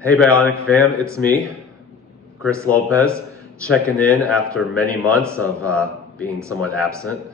Hey Bionic fam, it's me, Chris Lopez, checking in after many months of being somewhat absent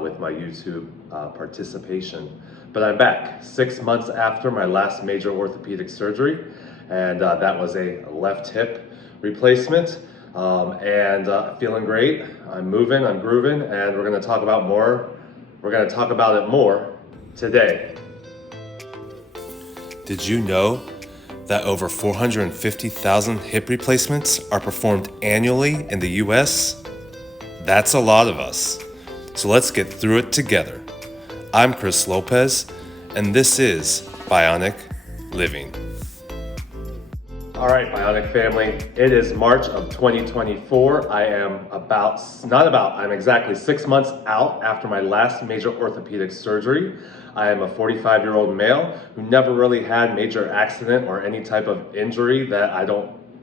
with my YouTube participation. But I'm back 6 months after my last major orthopedic surgery, and that was a left hip replacement. Feeling great. I'm moving, I'm grooving, and we're gonna talk about more. We're gonna talk about it more today. Did you know that over 450,000 hip replacements are performed annually in the US? That's a lot of us. So let's get through it together. I'm Chris Lopez, and this is Bionic Living. All right, Bionic family, it is March of 2024. I'm exactly 6 months out after my last major orthopedic surgery. I am a 45-year-old male who never really had major accident or any type of injury that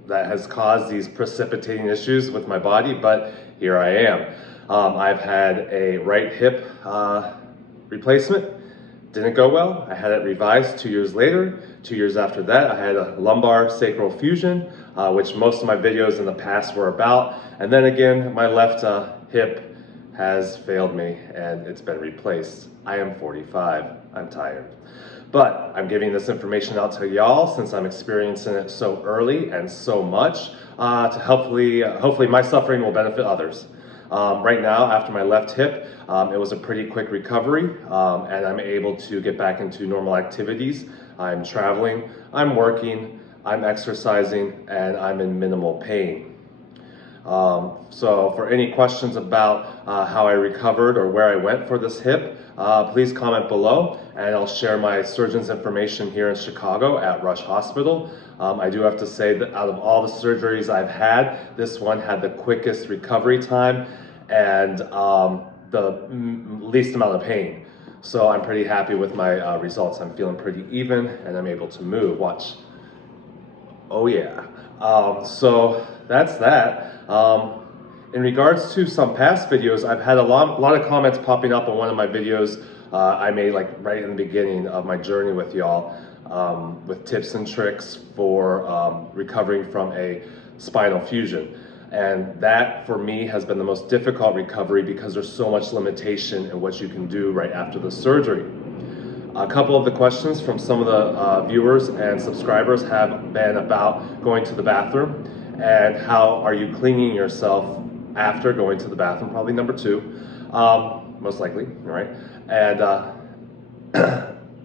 has caused these precipitating issues with my body, but here I am. I've had a right hip replacement. Didn't go well. I had it revised 2 years later. 2 years after that, I had a lumbar sacral fusion, which most of my videos in the past were about. And then again, my left hip has failed me and it's been replaced. I am 45, I'm tired. But I'm giving this information out to y'all since I'm experiencing it so early and so much to hopefully my suffering will benefit others. Right now, after my left hip, it was a pretty quick recovery, and I'm able to get back into normal activities. I'm traveling, I'm working, I'm exercising, and I'm in minimal pain. So for any questions about how I recovered or where I went for this hip, please comment below, and I'll share my surgeon's information here in Chicago at Rush Hospital. I do have to say that out of all the surgeries I've had, this one had the quickest recovery time and the least amount of pain. So I'm pretty happy with my results. I'm feeling pretty even and I'm able to move. Watch. Oh yeah. So that's that. In regards to some past videos, I've had a lot of comments popping up on one of my videos I made like right in the beginning of my journey with y'all, with tips and tricks for recovering from a spinal fusion. And that for me has been the most difficult recovery because there's so much limitation in what you can do right after the surgery. A couple of the questions from some of the viewers and subscribers have been about going to the bathroom and how are you cleaning yourself after going to the bathroom, probably number two, most likely, right? And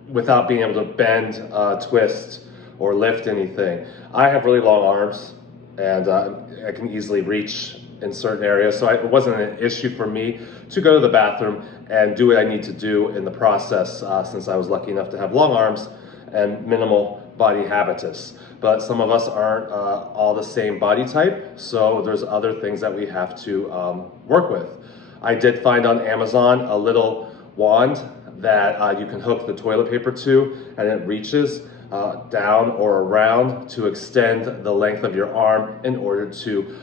without being able to bend, twist, or lift anything. I have really long arms and I can easily reach in certain areas, so it wasn't an issue for me to go to the bathroom and do what I need to do in the process since I was lucky enough to have long arms and minimal body habitus. But some of us aren't all the same body type, so there's other things that we have to work with. I did find on Amazon a little wand that you can hook the toilet paper to, and it reaches down or around to extend the length of your arm in order to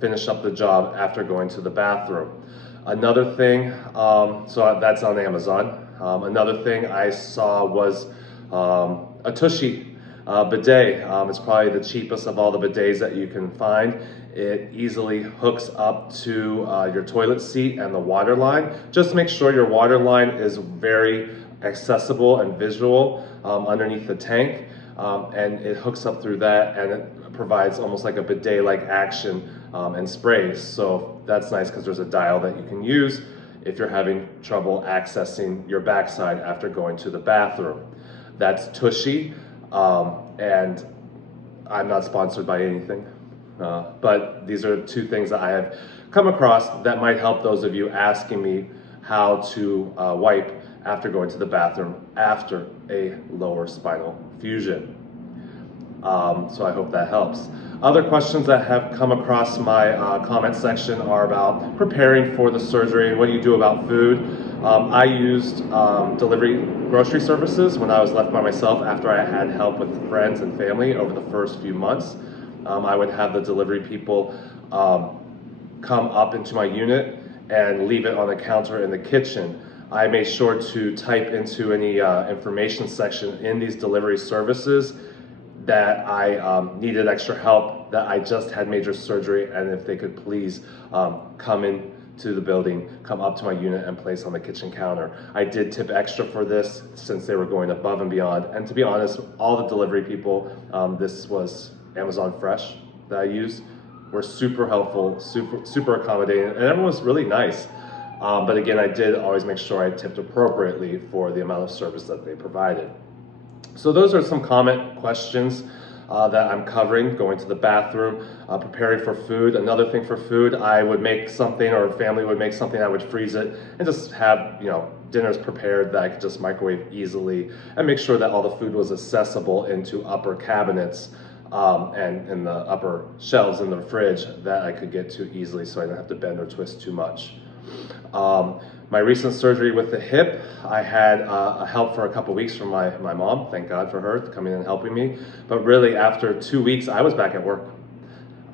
finish up the job after going to the bathroom. Another thing, so that's on Amazon. Another thing I saw was a Tushy bidet. It's probably the cheapest of all the bidets that you can find. It easily hooks up to your toilet seat and the water line. Just make sure your water line is very accessible and visual underneath the tank, and it hooks up through that, and it provides almost like a bidet-like action and sprays. So that's nice because there's a dial that you can use if you're having trouble accessing your backside after going to the bathroom. That's Tushy, and I'm not sponsored by anything, but these are two things that I have come across that might help those of you asking me how to wipe after going to the bathroom after a lower spinal fusion. So I hope that helps. Other questions that have come across my comment section are about preparing for the surgery and what do you do about food. I used delivery grocery services when I was left by myself after I had help with friends and family over the first few months. I would have the delivery people come up into my unit and leave it on the counter in the kitchen. I made sure to type into any information section in these delivery services that I needed extra help, that I just had major surgery, and if they could please come in to the building, come up to my unit and place on the kitchen counter. I did tip extra for this since they were going above and beyond. And to be honest, all the delivery people, this was Amazon Fresh that I used, were super helpful, super accommodating, and everyone was really nice. But again, I did always make sure I tipped appropriately for the amount of service that they provided. So those are some comment questions that I'm covering, going to the bathroom, preparing for food. Another thing for food, I would make something, or family would make something, I would freeze it and just have, dinners prepared that I could just microwave easily, and make sure that all the food was accessible into upper cabinets and in the upper shelves in the fridge that I could get to easily, so I didn't have to bend or twist too much. My recent surgery with the hip, I had help for a couple weeks from my mom. Thank God for her coming in and helping me. But really, after 2 weeks, I was back at work.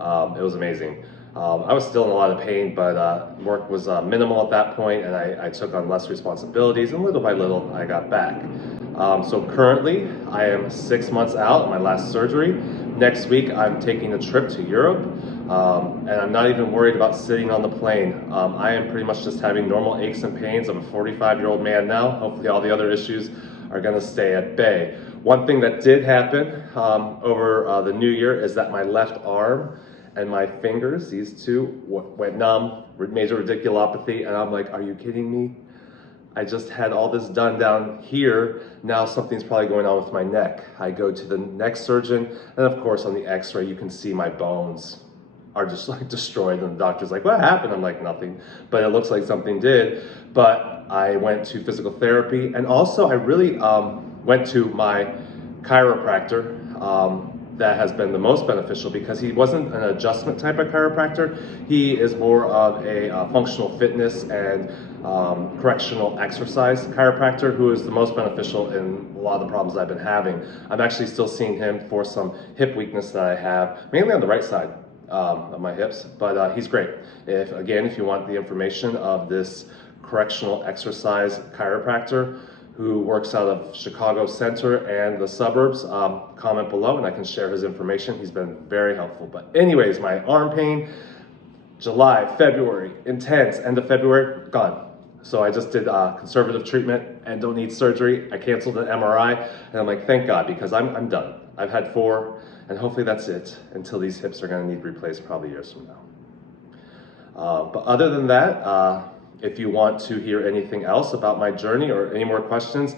It was amazing. I was still in a lot of pain, but work was minimal at that point, and I took on less responsibilities, and little by little, I got back. So currently, I am 6 months out of my last surgery. Next week, I'm taking a trip to Europe. And I'm not even worried about sitting on the plane. I am pretty much just having normal aches and pains. I'm a 45-year-old man now. Hopefully all the other issues are going to stay at bay. One thing that did happen over the new year is that my left arm and my fingers, these two, went numb, major radiculopathy, and I'm like, are you kidding me? I just had all this done down here. Now something's probably going on with my neck. I go to the neck surgeon, and of course on the x-ray you can see my bones are just like destroyed, and the doctor's like, what happened? I'm like, nothing, but it looks like something did. But I went to physical therapy, and also I really went to my chiropractor. That has been the most beneficial, because he wasn't an adjustment type of chiropractor. He is more of a functional fitness and correctional exercise chiropractor, who is the most beneficial in a lot of the problems I've been having. I'm actually still seeing him for some hip weakness that I have, mainly on the right side of my hips, but he's great. If you want the information of this correctional exercise chiropractor who works out of Chicago Center and the suburbs, comment below and I can share his information. He's been very helpful. But anyways, my arm pain, July, February, intense, end of February, gone. So I just did conservative treatment and don't need surgery. I canceled an MRI, and I'm like, thank God, because I'm done. I've had 4, and hopefully that's it until these hips are gonna need replaced probably years from now. But other than that, if you want to hear anything else about my journey or any more questions,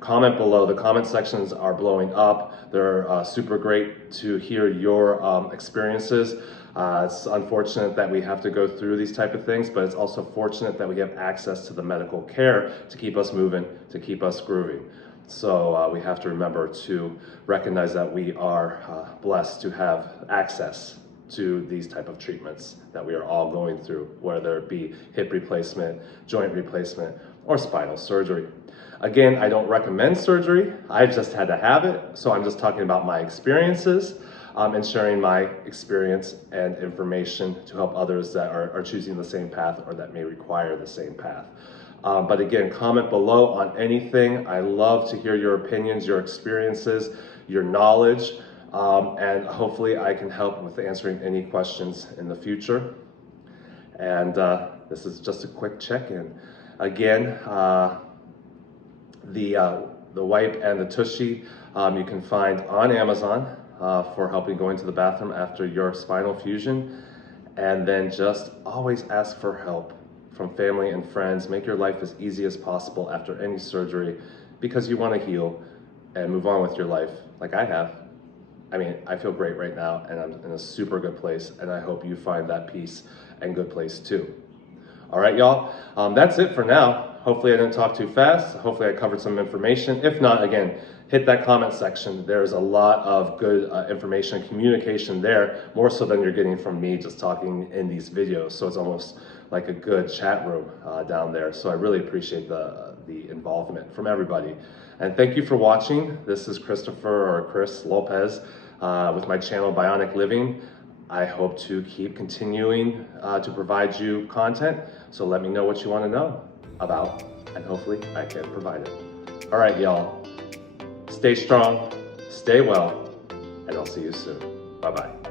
comment below. The comment sections are blowing up. They're super great to hear your experiences. It's unfortunate that we have to go through these type of things, but it's also fortunate that we have access to the medical care to keep us moving, to keep us grooving. So we have to remember to recognize that we are blessed to have access to these type of treatments that we are all going through, whether it be hip replacement, joint replacement, or spinal surgery. Again, I don't recommend surgery. I've just had to have it, so I'm just talking about my experiences and sharing my experience and information to help others that are choosing the same path or that may require the same path. But again, comment below on anything. I love to hear your opinions, your experiences, your knowledge. And hopefully I can help with answering any questions in the future. And this is just a quick check-in. Again, the wipe and the tushy you can find on Amazon for helping going to the bathroom after your spinal fusion. And then just always ask for help from family and friends. Make your life as easy as possible after any surgery, because you want to heal and move on with your life like I have. I mean, I feel great right now, and I'm in a super good place, and I hope you find that peace and good place too. All right, y'all, that's it for now. Hopefully I didn't talk too fast. Hopefully I covered some information. If not, again, hit that comment section. There's a lot of good information and communication there, more so than you're getting from me just talking in these videos. So it's almost like a good chat room down there. So I really appreciate the involvement from everybody. And thank you for watching. This is Christopher, or Chris Lopez, with my channel Bionic Living. I hope to keep continuing to provide you content. So let me know what you want to know about, and hopefully I can provide it. All right, y'all. Stay strong, stay well, and I'll see you soon. Bye-bye.